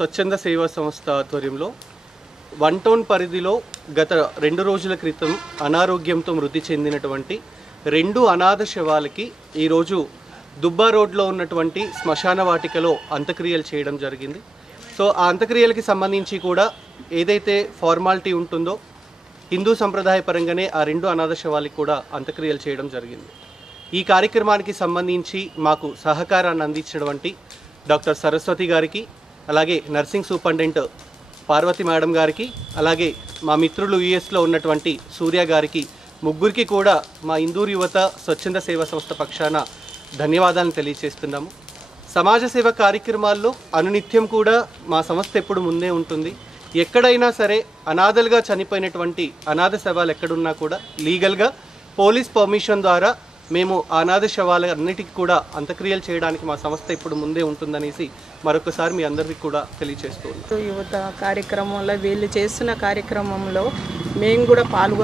స్వచ్ఛంద సేవా సంస్థ ఆధ్వర్యంలో వన్ టౌన్ పరిధిలో గత 2 రోజుల క్రితం అనారోగ్యంతో మృతి చెందినటువంటి 2 అనాథ శవాలకి ఈరోజు దుబ్బా రోడ్లో ఉన్నటువంటి శ్మశాన వాటికలో అంత్యక్రియలు చేయడం జరిగింది. సో ఆ అంత్యక్రియలకి సంబంధించి కూడా ఏదైతే ఫార్మాలిటీ ఉంటుందో హిందూ సంప్రదాయపరంగానే ఆ 2 అనాథ శవాలకి కూడా అంత్యక్రియలు చేయడం జరిగింది. ఈ కార్యక్రమానికి సంబంధించి మాకు సహకారాన్ని అందించినటువంటి డాక్టర్ సరస్వతి గారికి, అలాగే నర్సింగ్ సూపరింటెండెంట్ పార్వతి మేడం గారికి, అలాగే మా మిత్రులు యుఎస్లో ఉన్నటువంటి సూర్య గారికి, ముగ్గురికి కూడా మా ఇందూరు యువత స్వచ్ఛంద సేవా సంస్థ పక్షాన ధన్యవాదాలను తెలియజేస్తున్నాము. సమాజ సేవ కార్యక్రమాల్లో అనునిత్యం కూడా మా సంస్థ ఎప్పుడు ముందే ఉంటుంది. ఎక్కడైనా సరే అనాథలుగా చనిపోయినటువంటి అనాథ శవాలు ఎక్కడున్నా కూడా లీగల్గా పోలీస్ పర్మిషన్ ద్వారా మేము అనాథ శవాల అన్నిటికీ కూడా అంత్యక్రియలు చేయడానికి మా సంస్థ ఇప్పుడు ముందే ఉంటుందనేసి మరొకసారి మీ అందరికీ కూడా తెలియజేస్తూ ఉన్నాం. యువత కార్యక్రమంలో వీళ్ళు చేస్తున్న కార్యక్రమంలో మేము కూడా పాల్గొని